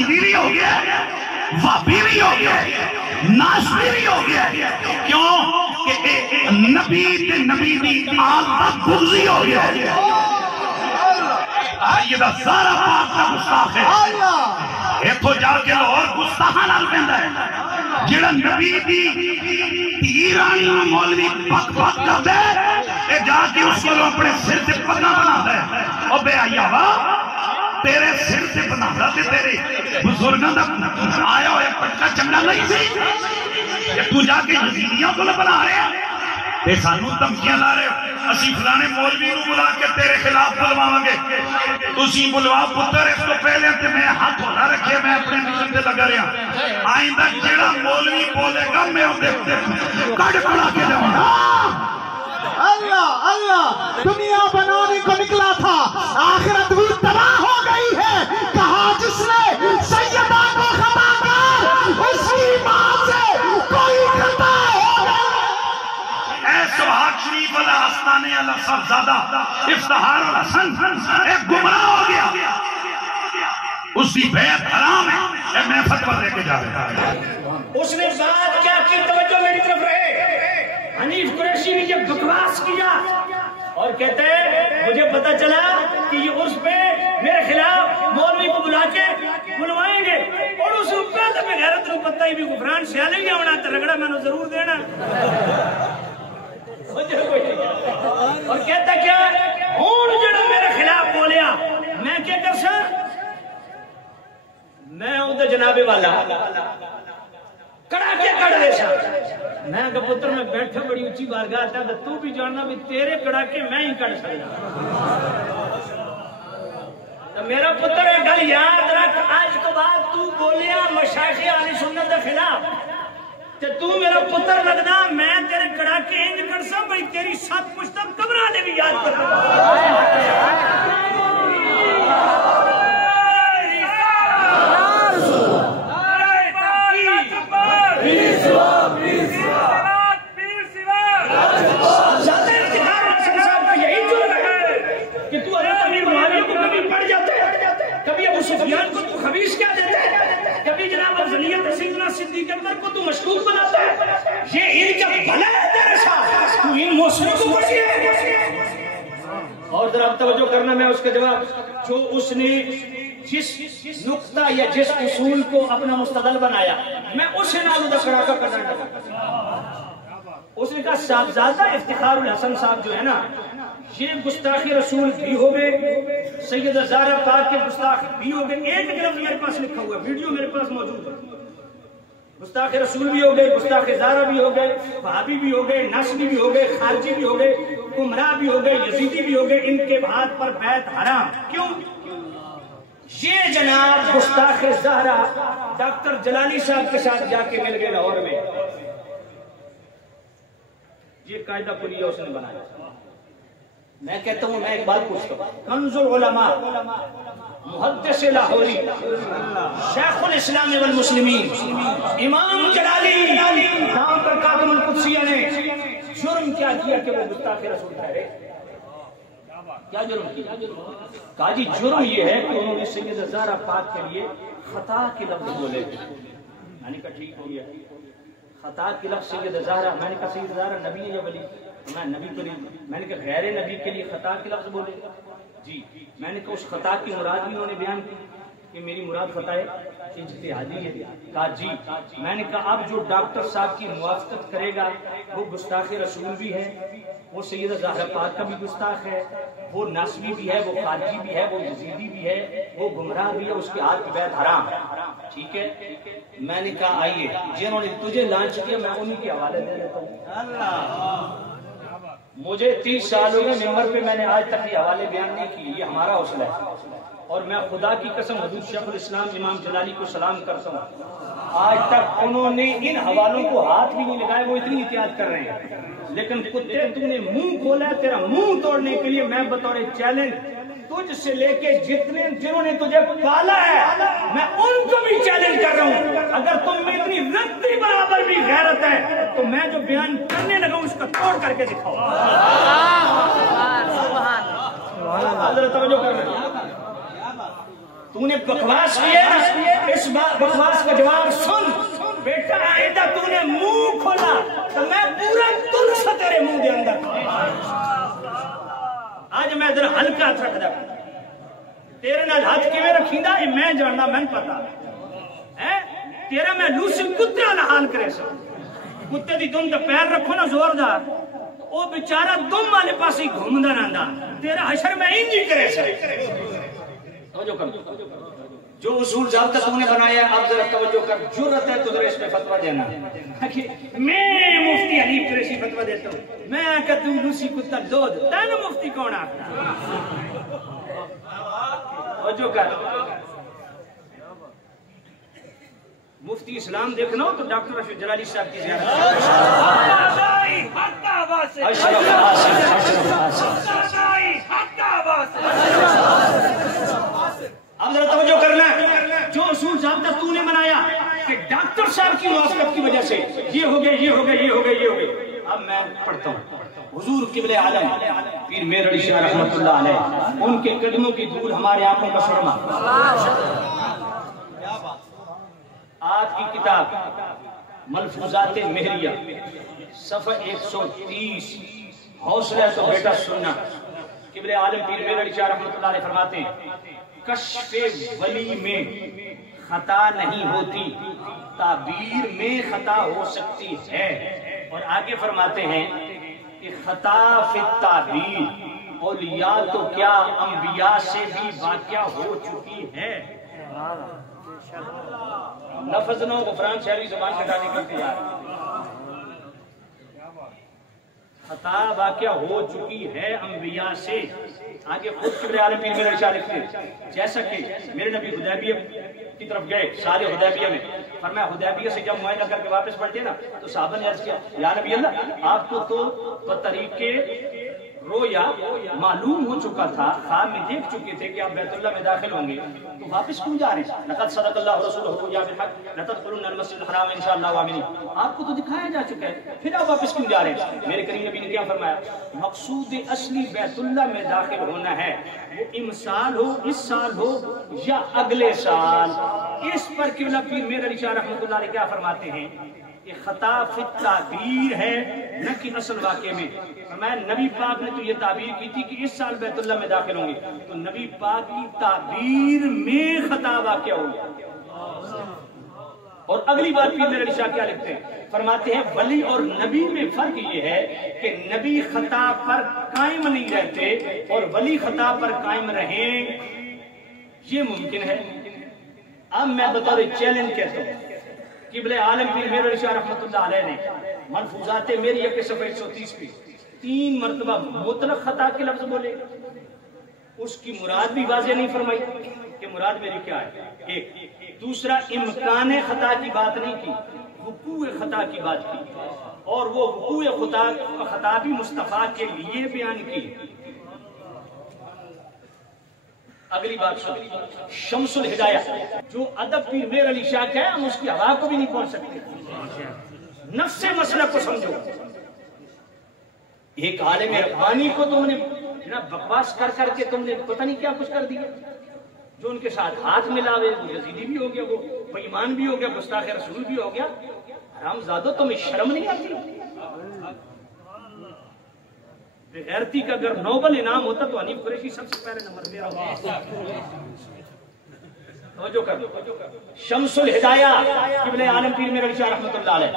یزیدی بھی ہو گیا وہابی بھی ہو گیا ناصری بھی ہو گیا کیوں کہ نبی تے نبی دی آل دا بغضی ہو گیا یہ دا سارا پاک دا گستاخ ہے ایتھو جا کے لاہور گستاخاں نال پیندا ہے جڑا نبی دی تیرانی مولوی پک پک کردا ہے اے جا کے اس کو اپنے سر تے پگاں بناتا ہے او بے حیا وا تیرے سر تے بناتا تے تیرے بزرگاں دا آیا ہویا پٹکا چنگا نہیں سی کہ تو جا کے یزیدیوں کو بنا رہے ہیں تے سانو دھمکیاں لا رہے ہو اسی فلانے مولوی نو بلا کے تیرے خلاف بلواواں گے تسی بلوا پتر اس کو پہلے تے میں ہاتھ ہولا رکھے میں اپنے مشن تے لگا رہا آئندہ جیڑا مولوی بولے گا میں اندے کٹ کھڑا کے جاؤں گا اللہ اللہ دنیا بنانے کو نکلا تھا آخرت بھی تباہ ہو گئی ہے کہا جس نے سیدہ کو خطا کر اسی ماں سے کوئی خطا ہو گئی اے سبحان شریف والا آستانے اللہ سب زیادہ افتخار والا سن ایک گمراہ ہو گیا اس کی بیعت حرام ہے اے میں فتوہ دے کے جا رہا اس نے بات کیا کی توجہ میری طرف رہے حنیف قریشی نے یہ بکواس کیا اور کہتے ہیں مجھے پتا چلا کہ یہ عرص پہ میرے خلاف مولوی کو بلا کے بلوائیں گے اور اس روپے تو بغیرت رو پتہ ہی بھی غفران سیالے گیا ہونا تو رگڑا میں نے ضرور دینا اور کہتا کیا ہون جڑا میرے خلاف بولیا میں کیا کر سر میں ہوں تو جناب والا کڑا کیا کڑ دے سا میں کہا پتر میں بیٹھا بڑی اچھی بارگاہ تھا تو بھی جاننا بھی تیرے کڑا کے میں ہی کڑ سکتا تو میرا پتر ایک گل یاد رکھ آج تو بعد تو بولیا مشایخ اہل سنت کے خلاف تو میرا پتر لگنا میں تیرے کڑا کے انج کر سا بھئی تیری سات پشتم کمرہ نے بھی یاد کر سفیان کو تو خبیث کیا دیتا ہے کبھی جناب افضلیت سیدنا صدیق اکبر کو تو مشکوک بناتا ہے یہ ان کا بھلا ہے تیرے ساتھ تو ان موسیقی کو پڑھی ہے اور ذرا توجہ کرنا میں اس کے جواب جو اس نے جس نقطہ یا جس اصول کو اپنا مستدل بنایا میں اسے نالو دا کڑاکا کرنا چاہتا اس نے کہا صاحبزادہ افتخار الحسن صاحب جو ہے نا یہ گستاخی رسول بھی ہو گئے سیدہ زہرا پاک کے گستاخ بھی ہو گئے ایک لفظ میرے پاس لکھا ہوا ہے ویڈیو میرے پاس موجود ہے گستاخ رسول بھی ہو گئے گستاخ زہرا بھی ہو گئے وہابی بھی ہو گئے نصبی بھی ہو گئے خارجی بھی ہو گئے گمراہ بھی ہو گئے یزیدی بھی ہو گئے ان کے ہاتھ پر بیعت حرام کیوں یہ جناب گستاخ زہرا ڈاکٹر جلالی صاحب کے ساتھ جا کے مل گئے لاہور میں یہ قاعدہ پوری اس نے بنایا میں کہتا ہوں میں ایک بات پوچھتا ہوں کنز العلماء محدث لاہوری شیخ الاسلام والمسلمین امام جلالی نام پر قادم القدسیہ نے جرم کیا کیا کہ وہ گستاخ رسول ٹھہرے کیا جرم کیا کہا جی جرم یہ ہے کہ انہوں نے سیدہ زہرا پاک کے لیے خطا کے لفظ بولے میں نے کہا ٹھیک ہو گیا خطا کے لفظ سیدہ زہرا میں نے کہا سیدہ زہرا نبی ہے یا ولی میں نبی کو نہیں میں نے کہا غیر نبی کے لیے خطا کے لفظ بولے جی میں نے کہا اس خطا کی مراد بھی انہوں نے بیان کی کہ میری مراد خطا ہے اجتہادی ہے کہا جی میں نے کہا اب جو ڈاکٹر صاحب کی موافقت کرے گا وہ گستاخ رسول بھی ہے وہ سیدہ زہرا پاک کا بھی گستاخ ہے وہ نصبی بھی ہے وہ خارجی بھی ہے وہ یزیدی بھی ہے وہ گمراہ بھی ہے اس کے ہاتھ کی بیعت حرام ٹھیک ہے میں نے کہا آئیے جنہوں نے تجھے لانچ کیا میں انہی کے حوالے دے دیتا ہوں مجھے 30 سال ہو گئے ممبر پہ میں نے آج تک یہ حوالے بیان نہیں کی یہ ہمارا حوصلہ ہے اور میں خدا کی قسم حضور شیخ الاسلام امام جلالی کو سلام کرتا ہوں آج تک انہوں نے ان حوالوں کو ہاتھ بھی نہیں لگائے وہ اتنی احتیاط کر رہے ہیں لیکن کتے تم نے منہ کھولا ہے تیرا منہ توڑنے کے لیے میں بطور چیلنج تجھ سے لے کے جنہوں نے تجھے پالا ہے میں ان کو بھی چیلنج کر رہا ہوں اگر تم میں اتنی رتی برابر بھی غیرت ہے تو میں جو بیان کرنے لگا ہوں اس کا توڑ کر کے دکھاؤ حضرت توجہ کر رہے ہیں تو نے بکواس کیا نا، اس بکواس کا جواب سن بیٹا، آئندہ تو نے منہ کھولا تو میں پورا تلسا تیرے منہ دے اندر. آج میں ادھر ہلکا ہاتھ رکھ دا تیرے نال ہاتھ کیویں رکھیندا اے میں جاننا، میں پتا ہے تیرا میں لوسی کتے والا حال کرے سا. کتے دی دم تے پیر رکھو نا زوردار، او بیچارہ دم والے پاسے گھومدا رہندا، تیرا حشر میں انج ہی کرے سا. توجہ کر، جو اصول ضابطہ تو نے بنایا اب ذرا توجہ کر. جرأت ہے تو ذرا اس پہ فتویٰ دینا. میں مفتی حنیف قریشی فتویٰ دیتا ہوں، میں آکا تو لوسی کتا دودھ تین مفتی کون آتا. توجہ کر، مفتی اسلام دیکھنا ہو تو ڈاکٹر اشرف جلالی صاحب کی زیارت. اب ذرا توجہ کرنا، جو اصول ضابطہ تو نے بنایا کہ ڈاکٹر صاحب کی موافقت کی وجہ سے یہ ہو گئے، یہ ہو گئے، یہ ہو گئے، یہ ہو گئے. اب میں پڑھتا ہوں. حضور قبلہ عالم پیر میر علی شاہ رحمۃ اللہ علیہ، ان کے قدموں کی دھول ہمارے آنکھوں کا سرما. آج کی کتاب ملفوظات مہریہ صفحہ 130. حوصلہ تو بیٹا سننا. قبلہ عالم پیر میر علی شاہ رحمۃ اللہ علیہ فرماتے ہیں کشف ولی میں خطا نہیں ہوتی، تعبیر میں خطا ہو سکتی ہے. اور آگے فرماتے ہیں کہ خطا فی التعبیر اولیاء تو کیا انبیاء سے بھی واقع ہو چکی ہے. لفظ نو غفران شہری زبان کٹانے کی تیار. خطا واقع ہو چکی ہے انبیاء سے. آگے خود قبلہ عالم پیر میرے ارشاد لکھتے ہیں جیسا کہ میرے نبی حدیبیہ کی طرف گئے سال حدیبیہ میں، فرمایا حدیبیہ سے جب معاہدہ کر کے واپس پلٹے نا تو صحابہ نے عرض کیا یا نبی اللہ آپ کو تو بطریقے رویا معلوم ہو چکا تھا، خواب میں دیکھ چکے تھے کہ آپ بیت اللہ میں داخل ہوں گے، تو واپس کیوں جا رہے ہیں؟ لقد صدق اللہ رسولہ الرؤیا بالحق لتدخلن المسجد الحرام انشاءاللہ آمنین. آپ کو تو دکھایا جا چکا ہے، پھر آپ واپس کیوں جا رہے ہیں؟ میرے کریم نبی نے کیا فرمایا؟ مقصود اصلی بیت اللہ میں داخل ہونا ہے، وہ امسال ہو، اس سال ہو یا اگلے سال. اس پر قبلہ پیر میر علی شاہ رحمۃ اللہ علیہ کیا فرماتے ہیں کہ خطا فی التعبیر ہے نہ کہ اصل واقعے میں. فرمایا نبی پاک نے تو یہ تعبیر کی تھی کہ اس سال بیت اللہ میں داخل ہوں گے، تو نبی پاک کی تعبیر میں خطا واقع ہو گیا. اور اگلی بات پیر میر علی شاہ کیا لکھتے ہیں؟ فرماتے ہیں ولی اور نبی میں فرق یہ ہے کہ نبی خطا پر قائم نہیں رہتے اور ولی خطا پر قائم رہیں، یہ ممکن ہے. اب میں بطور چیلنج کہتا ہوں قبلہ عالم پیر میر علی شاہ رحمۃ اللہ علیہ نے ملفوظات میریہ کے صفحہ 130 پہ 3 مرتبہ مطلق خطا کے لفظ بولے، اس کی مراد بھی واضح نہیں فرمائی کہ مراد میری کیا ہے. ایک دوسرا امکان خطا کی بات نہیں کی، وقوع خطا کی بات کی، اور وہ وقوع خطا بھی مصطفیٰ کے لیے بیان کی. اگلی بات شمس الہدایہ جو ادب پیر میر علی شاہ کا ہے، ہم اس کی ہوا کو بھی نہیں پہنچ سکتے. نفس مسئلہ کو سمجھو. ایک عالم ربانی کو تم نے بکواس کر کر کے تم نے پتہ نہیں کیا کچھ کر دیا، جو ان کے ساتھ ہاتھ ملاوے، وہ یزیدی بھی ہو گیا، وہ بے ایمان بھی ہو گیا، گستاخ رسول بھی ہو گیا. حرامزادو تمہیں شرم نہیں آتی؟ غیرتی کا اگر نوبل انعام ہوتا تو حنیف قریشی سب سے پہلے نمبر میرا ہوتا. توجہ کر، شمس الہدایہ قبلہ عالم پیر میر علی شاہ رحمۃ اللہ علیہ،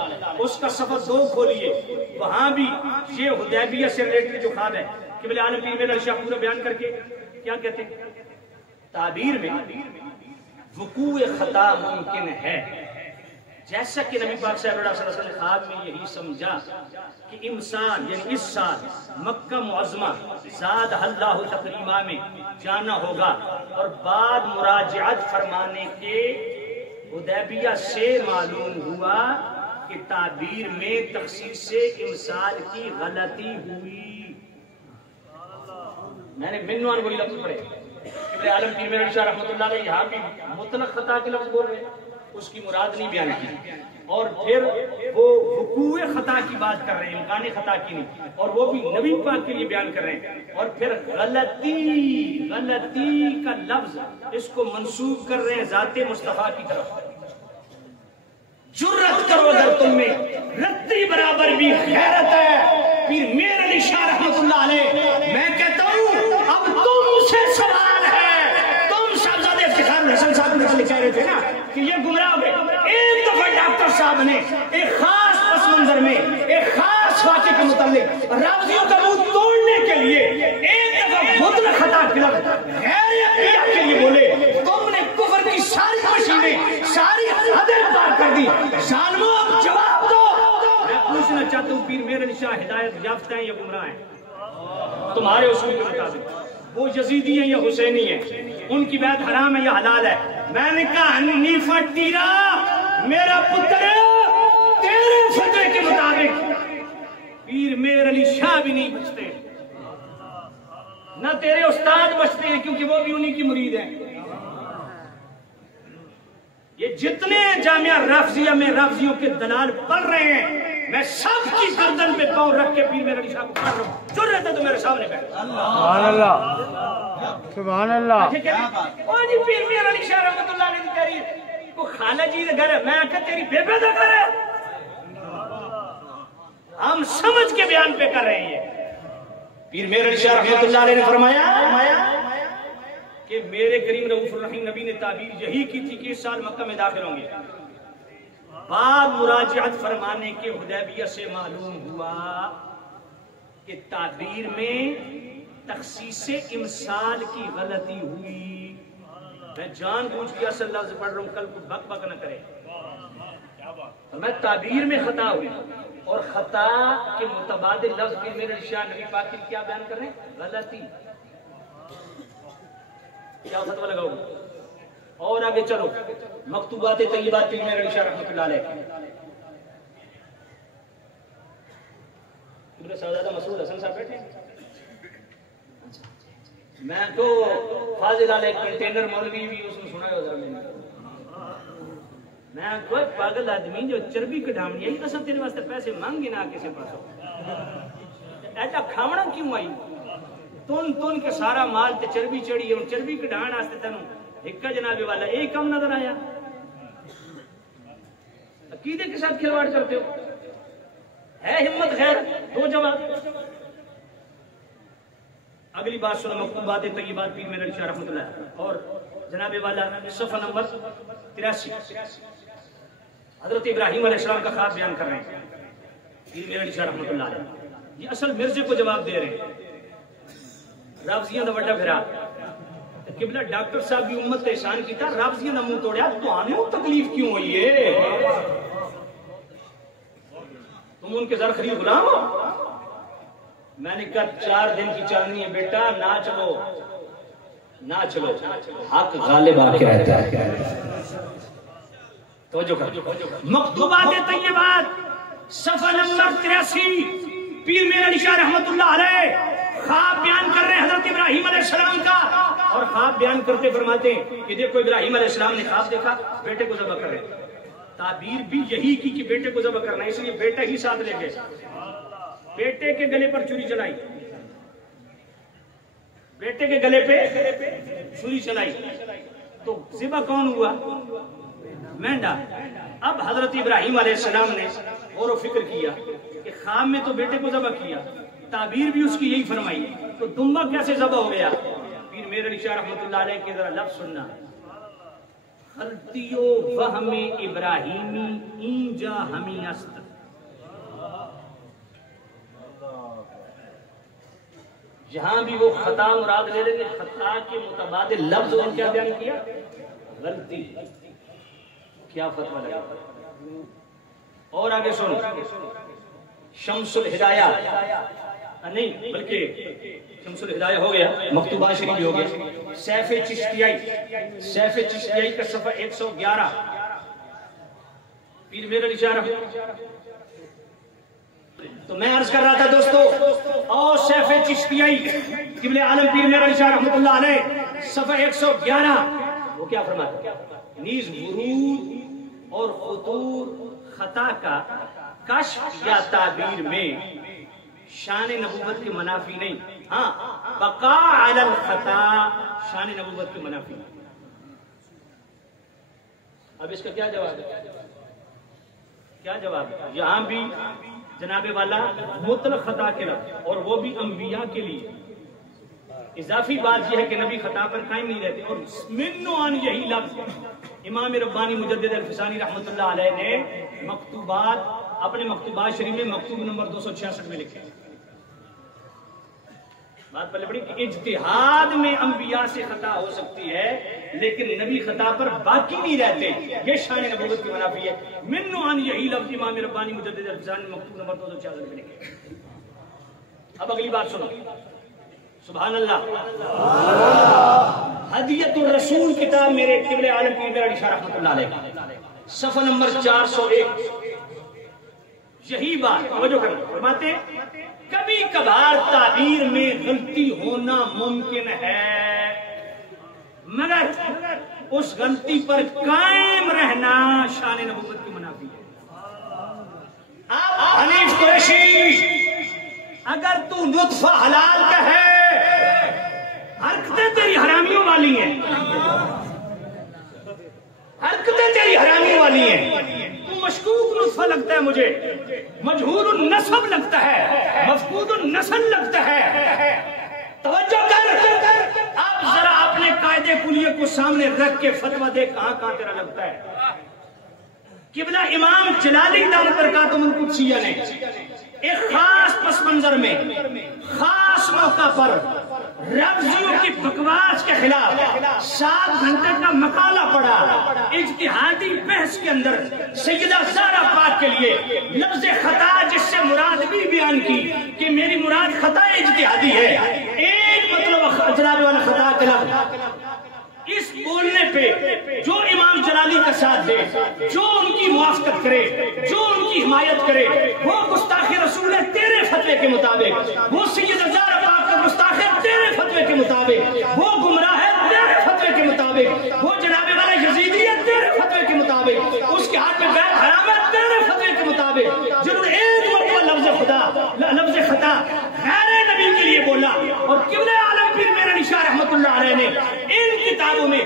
اس کا صفحہ 2 کھولیے، وہاں بھی یہ حدیبیہ سے ریلیٹڈ جو خواب ہے قبلہ عالم پیر میر علی شاہ پورا بیان کر کے کیا کہتے ہیں؟ تعبیر میں وقوع خطا ممکن ہے، جیسا کہ نبی پاک صلی اللہ علیہ وسلم نے خواب میں یہی سمجھا کہ انسان یعنی اس سال مکہ معظمہ زاد اللہ تقریمہ میں جانا ہوگا، اور بعد مراجعت فرمانے کے حدیبیہ سے معلوم ہوا کہ تعبیر میں تخصیص سے امسال کی غلطی ہوئی. میں نے منوان وہی لفظ پڑھے. قبلہ عالم پیر میر علی شاہ رحمۃ اللہ علیہ یہاں بھی مطلق خطا کے لفظ بول رہے ہیں. اس کی مراد نہیں بیان کی، اور پھر وہ وقوع خطا کی بات کر رہے ہیں، امکان خطا کی نہیں، اور وہ بھی نبی پاک کے لیے بیان کر رہے ہیں، اور پھر غلطی کا لفظ اس کو منسوب کر رہے ہیں ذات مصطفیٰ کی طرف۔ جرت کرو اگر تم میں رتی برابر بھی غیرت ہے، پیر میر علی شاہ رحمۃ اللہ علیہ، میں کہتا ہوں اب تم سے سوال ہے، تم صاحبزادے افتخار حسن صاحب نے کہہ رہے تھے نا کہ یہ گمراہ ہوئے، ایک دفعہ ڈاکٹر صاحب نے ایک خاص پس منظر میں ایک خاص واقعے کے متعلق رافضیوں کا منہ توڑنے کے لیے ایک دفعہ مطلق خطا غیر عقیدہ کے لیے بولے، تم نے کفر کی ساری مشینیں ساری حدیں پار کر دی، ظالموں اب جواب دو۔ میں پوچھنا چاہتا ہوں پیر میر علی شاہ ہدایت یافتہ ہیں یا گمراہ ہیں تمہارے اصول کے مطابق؟ وہ یزیدی ہیں یا حسینی ہیں؟ ان کی بیعت حرام ہے یا حلال ہے؟ میں نے کہا حنیفہ ٹیرا میرا پتر تیرے فتوے کے مطابق پیر میر علی شاہ بھی نہیں بچتے، نہ تیرے استاد بچتے ہیں، کیونکہ وہ بھی انہی کی مرید ہیں۔ یہ جتنے جامعہ رافضیہ میں رافضیوں کے دلال پڑھ رہے ہیں، میں سب کی گردن پہ پاؤں رکھ کے پیر میر علی شاہ کو پڑھ رہا ہوں، جو رہتا تو میرے سامنے بیٹھ۔ سبحان اللہ، سبحان اللہ۔ او جی پیر میر علی شاہ رحمۃ اللہ علیہ کہہ رہی ہے کو خالہ جی دے گھر ہے، میں کہا تیری بیبے دا گھر ہے، ہم سمجھ کے بیان پہ کر رہے ہیں۔ پیر میر علی شاہ رحمۃ اللہ علیہ نے فرمایا کہ میرے کریم رؤوف الرحیم نبی نے تعبیر یہی کی تھی کہ اس سال مکہ میں داخل ہوں گے۔ بعد مراجعت فرمانے کے حدیبیہ سے معلوم ہوا کہ تعبیر میں تخصیص امثال کی غلطی ہوئی۔ میں جان بوجھ کے اصل لفظ پڑھ رہا ہوں، کل کو بک بک نہ کرے۔ میں تعبیر میں خطا ہوئی، اور خطا کے متبادل لفظ پیر میر علی شاہ نبی پاک کی کیا بیان کر رہے ہیں؟ غلطی۔ کیا فتویٰ لگاؤ گے؟ اور آگے چلو، مکتوبات طیبات پیر میر علی شاہ رحمۃ اللہ علیہ، ابن سعدادہ مسعود حسن صاحب بیٹھے ہیں۔ میں تو فاضل علیہ کنٹینر مولوی بھی اس نے سنا ہے ادھر میں کوئی پاگل آدمی جو چربی کڈھامنی ہے، اصل تیرے واسطے پیسے مانگے نہ کسی پاسوں، ایڈا کھاونا کیوں آئی؟ تن کے سارا مال تے چربی چڑھی ہے، چربی کڈھان واسطے تینوں ایک جناب والا ایک کم نظر آیا؟ عقیدے کے ساتھ کھلواڑ کرتے ہو، ہے ہمت خیر؟ دو جواب۔ اگلی بات سنو، مکتوبات طیبات پیر میر علی شاہ رحمۃ اللہ، اور جناب والا صفحہ نمبر 83 حضرت ابراہیم علیہ السلام کا خواب بیان کر رہے ہیں پیر میر علی شاہ رحمۃ اللہ علیہ۔ یہ اصل مرزے کو جواب دے رہے ہیں، رافضیاں دا وڈا بھرا قبلہ ڈاکٹر صاحب کی امت احسان کیتا، رافضیاں دا منہ توڑیا، تو آنے تکلیف کیوں ہوئی ہے؟ تم ان کے زر خرید غلام ہو؟ میں نے کہا 4 دن کی چاندنی ہے بیٹا، نہ چلو نہ چلو، حق غالب آ کے رہتا ہے۔ توجہ کر، مکتوبات طیبات صفحہ نمبر 83 پیر میر علی شاہ رحمۃ اللہ علیہ خواب بیان کر رہے ہیں حضرت ابراہیم علیہ السلام کا، اور خواب بیان کرتے فرماتے ہیں کہ دیکھو ابراہیم علیہ السلام نے خواب دیکھا بیٹے کو ذبح کر رہے ہیں۔ تعبیر بھی یہی کی کہ بیٹے کو ذبح کرنا ہے، اس لیے بیٹا ہی ساتھ لے گئے، بیٹے کے گلے پر چھری چلائی، بیٹے کے گلے پہ چھری چلائی، تو ذبح کون ہوا؟ مینڈا۔ اب حضرت ابراہیم علیہ السلام نے غور و فکر کیا کہ خواب میں تو بیٹے کو ذبح کیا، تعبیر بھی اس کی یہی فرمائی، تو دمبا کیسے ذبح ہو گیا؟ پیر میر علی شاہ رحمۃ اللہ علیہ کے ذرا لفظ سننا، خلطیو وہم ابراہیمی اینجا ہمی است۔ جہاں بھی وہ خطا مراد لے لیں گے، خطا کے متبادل لفظ نے کیا بیان کیا؟ غلطی۔ کیا فتویٰ لگا؟ اور آگے سنو، شمس الہدایہ نہیں بلکہ شمس الہدایہ ہو گیا، مکتوبات شریف بھی ہو گیا، سیف چشتیائی کا صفحہ 111 پیر میر علی شاہ رحمۃ۔ تو میں عرض کر رہا تھا دوستو، اور سیف چشتیائی قبلہ عالم پیر میر علی شاہ رحمۃ اللہ علیہ صفحہ 111 وہ کیا فرماتا؟ نیز ورود اور خطور خطا کا کشف یا تعبیر میں شان نبوت کے منافی نہیں، ہاں بقا علی الخطا شان نبوت کے منافی نہیں۔ اب اس کا کیا جواب ہے؟ کیا جواب ہے؟ یہاں بھی جناب والا مطلق خطا کے لفظ، اور وہ بھی انبیاء کے لیے۔ اضافی بات یہ ہے کہ نبی خطا پر قائم نہیں رہتے، اور منوان یہی لفظ امام ربانی مجدد الفسانی رحمۃ اللہ علیہ نے مکتوبات اپنے مکتوبات شریف میں مکتوب نمبر 266 میں لکھے۔ بات پہلے پڑھی کہ اجتہاد میں انبیاء سے خطا ہو سکتی ہے لیکن نبی خطا پر باقی نہیں رہتے، یہ شان نبوت کی منافی ہے۔ منوان یہی لفظ امام ربانی مجدد الفسانی مکتوب نمبر 266 میں لکھے۔ اب اگلی بات سنو، سبحان اللہ۔ ہدیت الرسول کتاب میرے قبلہ عالم پیر میرا اشارہ رحمۃ اللہ علیہ، صفحہ نمبر 401، یہی بات توجہ کرنا فرماتے ہیں کبھی کبھار تعبیر میں غلطی ہونا ممکن ہے مگر اس غلطی پر قائم رہنا شان نبوت کی منافی ہے۔ حنیف قریشی اگر تو نطفہ حلال کا ہے، حرکتیں تیری حرامیوں والی ہیں، حرکتیں تیری حرامیوں والی ہیں، تو مشکوک نطفہ لگتا ہے مجھے، مجہول النسب لگتا ہے، مفقود النسل لگتا ہے۔ توجہ کر، اب ذرا اپنے قاعدے کلیے کو سامنے رکھ کے فتویٰ دے کہاں کہاں تیرا لگتا ہے۔ قبلہ امام جلالی دعوت برکاتہم القدسیہ نے ایک خاص پس منظر میں خاص موقع پر رفضیوں کی بکواس کے خلاف 7 گھنٹے کا مقالہ پڑھا۔ اجتہادی بحث کے اندر سیدہ زہرا پاک کے لیے لفظ خطا جس سے مراد بھی بیان کی کہ میری مراد خطا اجتہادی ہے، ایک مطلب جناب والا خطا کے لفظ اس بولنے پہ جو امام جلالی کا ساتھ دے، جو ان کی موافقت کرے، جو ان کی حمایت کرے، وہ گستاخ رسول ہے تیرے فتوے کے مطابق، وہ سیدہ زہرا پاک کا گستاخ ہے تیرے فتوے کے مطابق، وہ گمراہ ہے تیرے فتوے کے مطابق، وہ جناب والا یزیدی ہے تیرے فتوے کے مطابق، اس کے ہاتھ میں بیعت حرام ہے تیرے فتوے کے مطابق۔ جنہوں نے ایک مرتبہ لفظ خطا غیر نبی کے لیے بولا، اور قبلہ عالم پیر میرا نشاہ رحمت اللہ علیہ نے ان کتابوں میں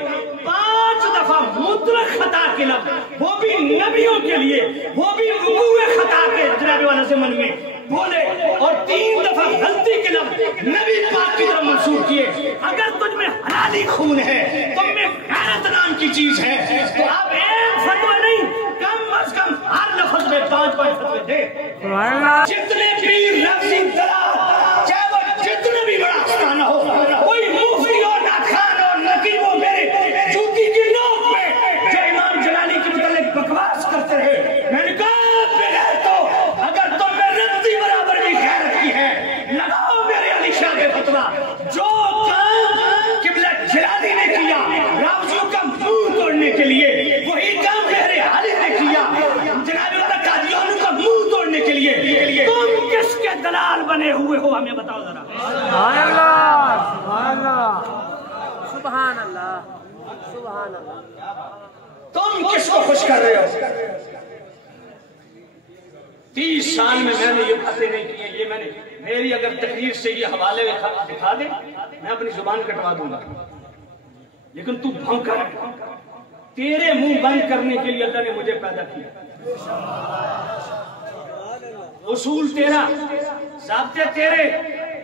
5 دفعہ مطلق خطا کے لفظ، وہ بھی نبیوں کے لیے، وہ بھی وقوع خطا کے جناب والا زمن میں بولے، اور 3 دفعہ غلطی کے لفظ نبی پاک کی طرف منسوخ کیے۔ اگر تجھ میں حلالی خون ہے، تم میں غیرت نام کی چیز ہے، تو اب ایک فتویٰ نہیں، کم از کم ہر لفظ میں 5 فتوے دے۔ جتنے بھی لفظی دلال، چاہے وہ جتنے بھی بڑا آستانہ ہو، کوئی مفتی اور ناخوان اور نقیب ہو میرے جوتی کی نوک میں جو امام جلالی کے متعلق بکواس کرتے رہے، میں نے کہا بغیر تو اگر تم میں رتی برابر بھی غیرت کی ہے، لگاؤ میرے علی شاہ کے فتویٰ۔ جو کام قبلہ جلالی نے کیا رافضیوں کا منہ توڑنے کے لیے، وہی کام میرے علی نے کیا جناب اللہ قادیانوں کا منہ توڑنے کے لیے۔ تم کس کے دلال بنے ہوئے ہو ہمیں بتاؤ ذرا۔ سبحان اللہ، سبحان اللہ، سبحان اللہ، سبحان اللہ۔ تم کس کو خوش کر رہے ہو؟ 30 سال میں نے یہ باتیں نہیں کی ہیں، یہ میں نے میری اگر تقریر سے یہ حوالے دکھا دے میں اپنی زبان کٹوا دوں گا، لیکن تو بھونکا ہے، تیرے منہ بند کرنے کے لیے اللہ نے مجھے پیدا کیا۔ اصول تیرا، ضابطے تیرے،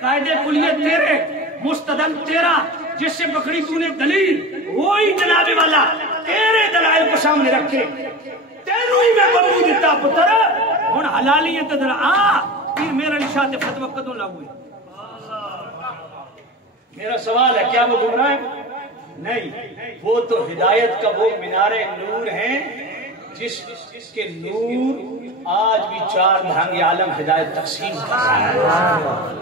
قاعدے کلیے تیرے، مستدل تیرا، جس سے پکڑی تو نے دلیل، وہی جناب والا تیرے دلائل کو سامنے رکھے تینوں ہی میں بمو دیتا پتر ہن حلالی ہے تدر پھر میرا نشاہ تے فتوہ کدوں لاؤ ہے۔ میرا سوال ہے کیا وہ گمراہ ہے؟ نہیں، وہ تو ہدایت کا وہ مینار نور ہیں جس کے نور آج بھی 4 دھانگ عالم ہدایت تقسیم کر رہا ہے۔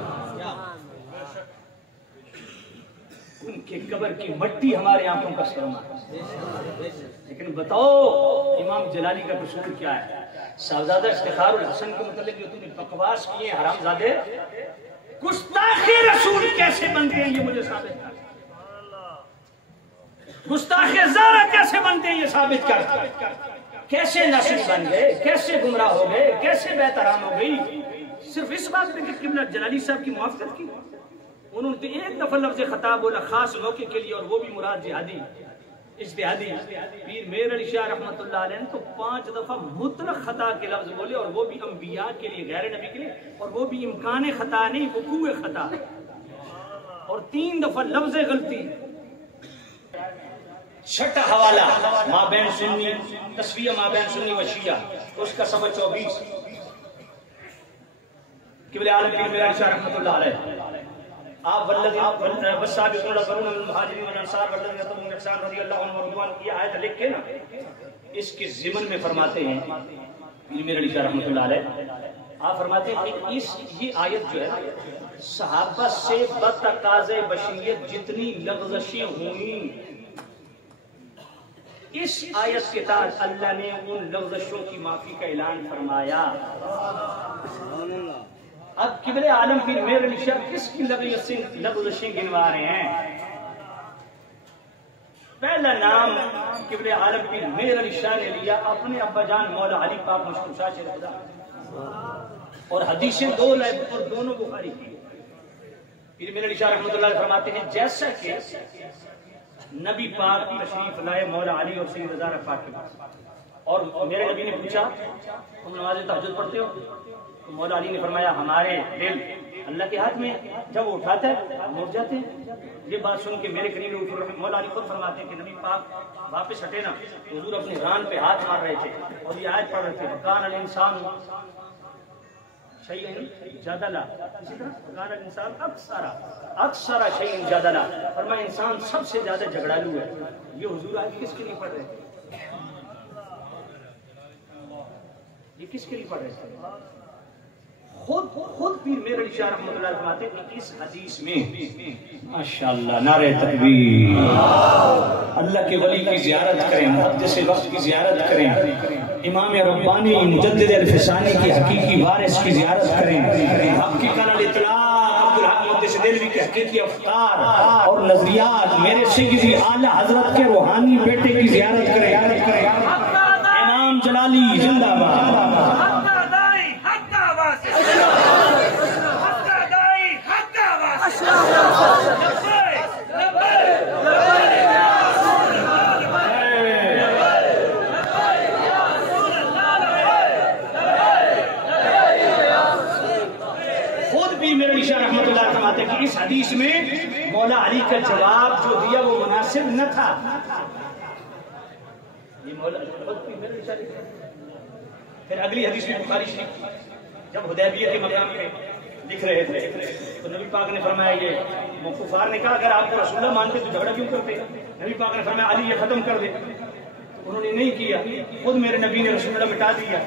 ان کے قبر کی مٹی ہمارے آنکھوں کا سرما ہے، لیکن بتاؤ امام جلالی کا قصور کیا ہے؟ صاحبزادہ افتخار الحسن کے متعلق جو تم نے بکواس کیے ہیں حرام زادے، گستاخ رسول کیسے بنتے ہیں یہ مجھے ثابت کر، گستاخ زہرا کیسے بنتے ہیں یہ ثابت کر، کیسے ناسک بن گئے، کیسے گمراہ ہو گئے، کیسے بیت حرام ہو گئی؟ صرف اس بات پہ کہ قبلہ جلالی صاحب کی موافقت کی. انہوں نے ایک دفعہ لفظ خطا بولا خاص موقع کے لیے، اور وہ بھی مراد جہادی اجتہادی. پیر میر علی شاہ رحمۃ اللہ علیہ نے تو 5 دفعہ مطلق خطا کے لفظ بولے، اور وہ بھی انبیاء کے لیے، غیر نبی کے لیے، اور وہ بھی امکان خطا نہیں، وقوع خطا. اور 3 دفعہ لفظ غلطی. چھٹا حوالہ مابین سنی، تصفیہ مابین سنی و شیعہ، اس کا صفحہ 24. قبلہ عالم پیر میر علی شاہ رحمۃ اللہ علیہ آپ والسابقون الاولون من المہاجرین والانصار والذین اتبعوہم بإحسان رضی اللہ عنہم ورضوان کی آیت لکھ کے نا اس کے ضمن میں فرماتے ہیں پیر میر علی شاہ رحمۃ اللہ علیہ، آپ فرماتے ہیں کہ یہ آیت جو ہے صحابہ سے بتقاضے بشریت جتنی لغزشیں ہوئیں، اس آیت کے تحت اللہ نے ان لغزشوں کی معافی کا اعلان فرمایا. اب قبلہ عالم پیر میر علی شاہ کس کی لغزشیں گنوا رہے ہیں؟ پہلا نام قبلہ عالم پیر میر علی شاہ نے لیا اپنے ابا جان مولا علی پاک مشکور شاہ سے خدا، اور حدیثیں 2 لائے اور دونوں بخاری کی. پیر میر علی شاہ رحمۃ اللہ علیہ فرماتے ہیں جیسا کہ نبی پاک تشریف لائے مولا علی اور سید رضا پاک کے پاس، اور میرے نبی نے پوچھا تم نماز تہجد پڑھتے ہو؟ تو مولا علی نے فرمایا ہمارے دل اللہ کے ہاتھ میں، جب وہ اٹھاتا ہے ہم اٹھ جاتے ہیں. یہ بات سن کے میرے قریب مولا علی خود فرماتے ہیں کہ نبی پاک واپس ہٹے نا، حضور اپنے ران پہ ہاتھ مار رہے تھے اور یہ آیت پڑھ رہے تھے کان الانسان شیئن جدلا، اسی طرح کان الانسان اکثر شیئن جدلا، فرمایا انسان سب سے زیادہ جھگڑالو ہے. یہ حضور آج کس کے لیے پڑھ رہے تھے؟ یہ کس کے لیے پڑھ رہے تھے؟ خود پیر میر علی شاہ رحمۃ اللہ فرماتے ہیں کہ اس حدیث میں ماشاءاللہ نعرہ تکبیر، اللہ کے ولی کی زیارت کریں، محدث وقت کی زیارت کریں، امام ربانی مجدد الفسانی کی حقیقی وارث کی زیارت کریں، حق کی کانال اطلاق عبدالحق محدث دہلوی کے حقیقی افکار اور نظریات، میرے سیدی اعلیٰ حضرت کے روحانی بیٹے کی زیارت کریں. امام جلالی زندہ باد. اس حدیث میں مولا علی کا جواب جو دیا وہ مناسب نہ تھا. یہ مولا پھر اگلی حدیث میں بخاری شریف جب حدیبیہ کے مقام پہ لکھ رہے تھے تو نبی پاک نے فرمایا، یہ کفار نے کہا اگر آپ کو رسول اللہ مانتے تو جھگڑا کیوں کرتے؟ نبی پاک نے فرمایا علی یہ ختم کر دے. انہوں نے نہیں کیا، خود میرے نبی نے رسول اللہ مٹا دیا.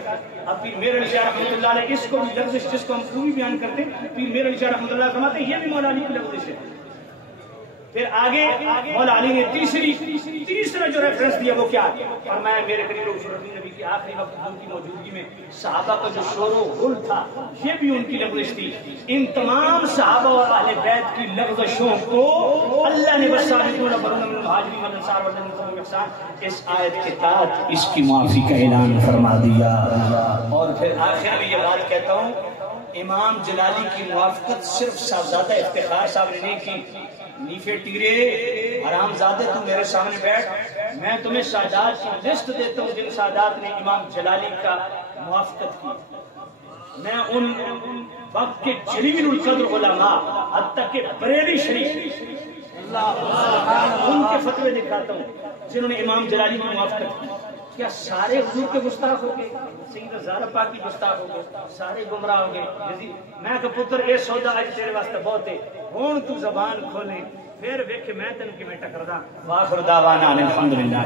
اب پیر میر علی شاہ رحمۃ اللہ علیہ اس کو بھی لفظ جس کو ہم پوری بیان کرتے ہیں، پیر میر علی شاہ رحمۃ اللہ فرماتے ہیں یہ بھی مولا علی کی لفظ ہے. پھر آگے مولا علی نے تیسرا جو ریفرنس دیا وہ کیا؟ فرمایا میرے قریب نبی کی آخری وقت ان کی موجودگی میں صحابہ کا جو شور و غل تھا یہ بھی ان کی لغزش تھی. ان تمام صحابہ اور اہل بیت کی لغزشوں کو اللہ نے والسابقون الاولون من المہاجرین والانصار والذین اتبعوہم بإحسان اس آیت کے تحت اس کی معافی کا اعلان فرما دیا. اور پھر آخر میں یہ بات کہتا ہوں، امام جلالی کی موافقت صرف صاحبزادہ افتخار صاحب نے نہیں کی. نیفے ٹیرے حرام زادے تم میرے سامنے بیٹھ، میں تمہیں سادات کی لسٹ دیتا ہوں جن سادات نے امام جلالی کا موافقت کی. میں ان وقت کے جلیل القدر علماء حتیٰ کہ بریلی شریف ان کے فتوے دکھاتا ہوں جنہوں نے امام جلالی کی موافقت کی. کیا سارے حضور کے گستاخ ہو گئے؟ سید زہرا پاک کی گستاخ ہو گئے، سارے گمراہ ہو گئے. میں کہ پتر اے سودا اج تیرے واسطے بہت ہے، ہن تو زبان کھولے پھر ویکھ میں تینوں کیویں ٹکردا. واخر دعوانا الحمدللہ.